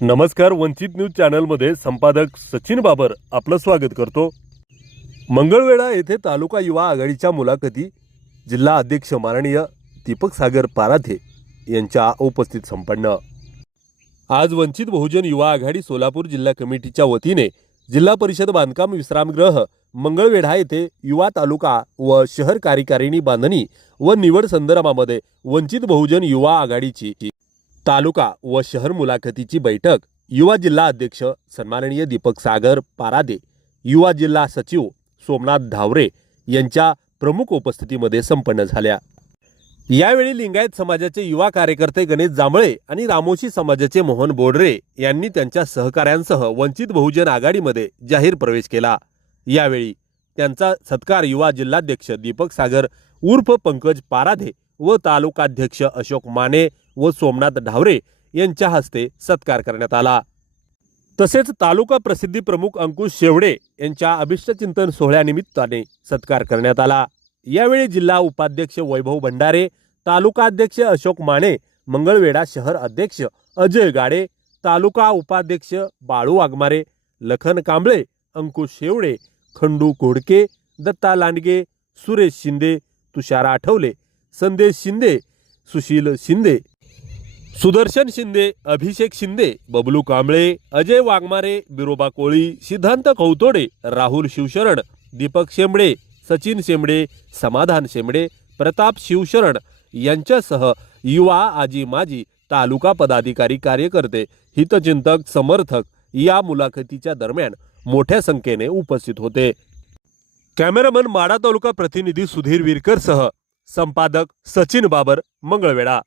नमस्कार वंचित न्यूज चॅनलमध्ये संपादक सचिन बाबर आपलं स्वागत करतो. मंगळवेढा येथे तालुका युवा आघाडीच्या मुलाखती जिल्हा अध्यक्ष माननीय दीपक सागर पाराथे यांच्या उपस्थित संपन्न. आज वंचित बहुजन युवा आघाडी सोलापूर जिल्हा कमिटीच्या वतीने जिल्हा परिषद बांधकाम विश्रामगृह मंगळवेढा येथे युवा तालुका व शहर कार्यकारिणी बांधणी व निवड संदर्भामध्ये वंचित बहुजन युवा आघाडीची तालुका व शहर मुलाखतीची बैठक युवा जिल्हा अध्यक्ष सन्माननीय दीपक सागर पारादे युवा जिल्हा सचिव सोमनाथ धावरे यांच्या प्रमुख उपस्थितीमध्ये संपन्न झाल्या. यावेळी लिंगायत समाजाचे युवा कार्यकर्ते गणेश जांभळे आणि रामोशी समाजाचे मोहन बोडरे यांनी त्यांच्या सहकाऱ्यांसह वंचित बहुजन आघाडीमध्ये जाहीर प्रवेश केला. यावेळी त्यांचा सत्कार युवा जिल्हाध्यक्ष दीपक सागर उर्फ पंकज पाराधे व तालुकाध्यक्ष अशोक माने व सोमनाथ ढावरे यांच्या हस्ते सत्कार करण्यात आला. तसेच तालुका प्रसिद्धी प्रमुख अंकुश शेवडे यांच्या अभिष्टचिंतन सोहळ्यानिमित्ताने सत्कार करण्यात आला. यावेळी जिल्हा उपाध्यक्ष वैभव भंडारे तालुकाध्यक्ष अशोक माने मंगळवेढा शहर अध्यक्ष अजय गाडे तालुका उपाध्यक्ष बाळू वाघमारे लखन कांबळे अंकुश शेवडे खंडू घोडके दत्ता लांडगे सुरेश शिंदे तुषार आठवले संदेश शिंदे सुशील शिंदे सुदर्शन शिंदे अभिषेक शिंदे बबलू कांबळे अजय वाघमारे बिरोबा कोळी सिद्धांत कौतोडे राहुल शिवशरण दीपक शेंबडे सचिन शेंबडे समाधान शेंबडे प्रताप शिवशरण यांच्यासह युवा आजी माजी तालुका पदाधिकारी कार्यकर्ते हितचिंतक समर्थक या मुलाखतीच्या दरम्यान मोठ्या संख्येने उपस्थित होते. कॅमेरामन माडा तालुका प्रतिनिधी सुधीर विरकरसह संपादक सचिन बाबर मंगळवेढा.